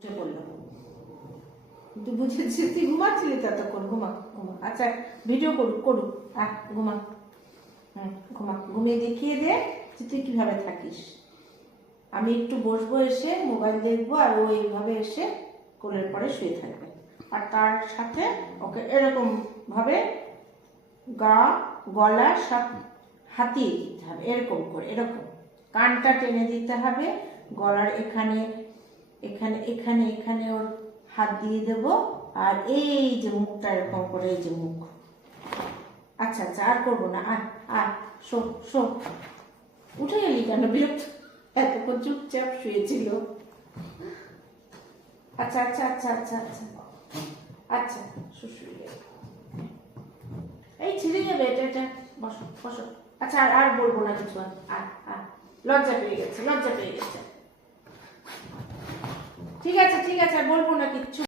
উঠে পড়লো। তুই বুঝেছিস, তুই ঘুমাচ্ছিলি ততক্ষণ। ঘুমা ঘুমা। আচ্ছা ভিডিও করুক করুক, ঘুমা। ঘুমা, ঘুমিয়ে দেখিয়ে দে যে তুই কিভাবে থাকিস। আমি একটু বসবো, এসে মোবাইল দেখবো, আর ও এইভাবে এসে কোলের পরে শুয়ে থাকবে। আর তার সাথে ওকে এরকম ভাবে গলা সব হাতিয়ে দিতে হবে, এরকম করে, এরকম কানটা টেনে দিতে হবে, গলার এখানে এখানে এখানে এখানে ওর হাত দিয়ে দেব, আর এই যে মুখটা এরকম করে, এই যে মুখ। আচ্ছা আচ্ছা, আর করবো না। আর শো শো। উঠে গেলি কেন? বিরক্ত, এতক্ষণ চুপচাপ শুয়েছিল। আচ্ছা আচ্ছা আচ্ছা আচ্ছা আচ্ছা আচ্ছা, শুয়ে এই ছিঁড়ে যাবে এটা এটা। বসো বসো। আচ্ছা আর বলবো না কিছু। আর লজ্জা পেয়ে গেছে, লজ্জা পেয়ে গেছে। ঠিক আছে ঠিক আছে, আর বলবো না কিচ্ছু।